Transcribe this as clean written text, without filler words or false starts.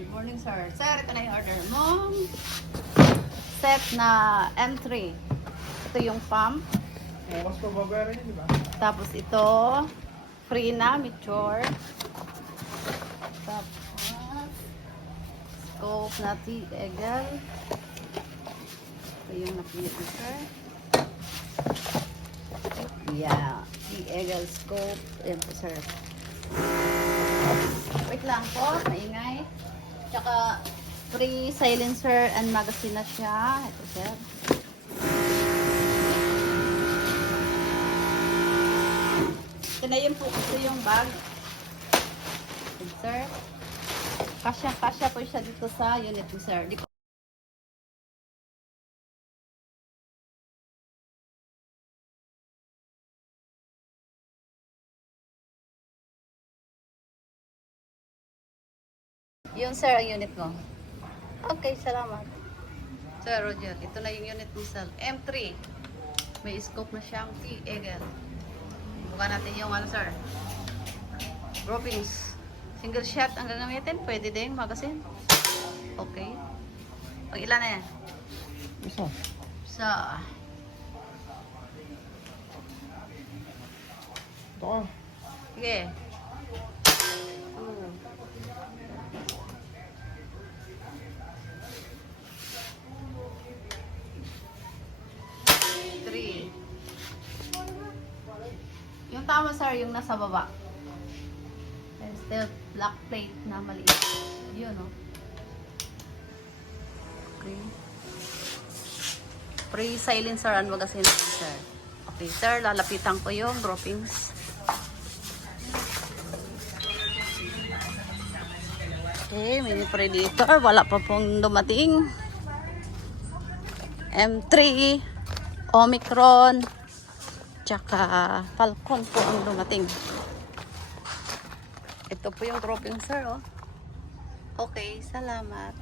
Good morning, sir. Sir, ito na yung order mo. Set na M3. Ito yung pump. Bukas pa babayaran yun, di ba? Tapos ito, free na, mature. Tapos, scope na T-Eagle. Ito yung napili ko, sir. Yeah, T-Eagle scope. Ayan po, sir. Wait lang po, maingay. Tsaka, free silencer and magazine na siya. Ito, sir. Ito na yun po kasi yung bag. Ito, sir. Kasya po siya dito sa unit ni sir. Di ko yun, sir, ang unit mo. Okay, salamat. Sir, Roger, ito na yung unit mo, sir. M3. May scope na siyang T-Eagle. Buka natin yung ano, sir. Groupings. Single shot ang gagamitin. Pwede din, magazine. Okay. Pag ilan na yan? Isa. Sa Ito ka. sige. 2. 3. Yung tama, sir, yung nasa baba. And still black plate na maliit. Yun, no? Okay. Free silencer and magazine, sir. Okay, sir, lalapitan ko yung groupings. Okay, mini predator. Wala pa pong dumating. M3, Omicron, tsaka Falcon po ang dumating. Ito po yung grouping, sir, oh. Okay, salamat.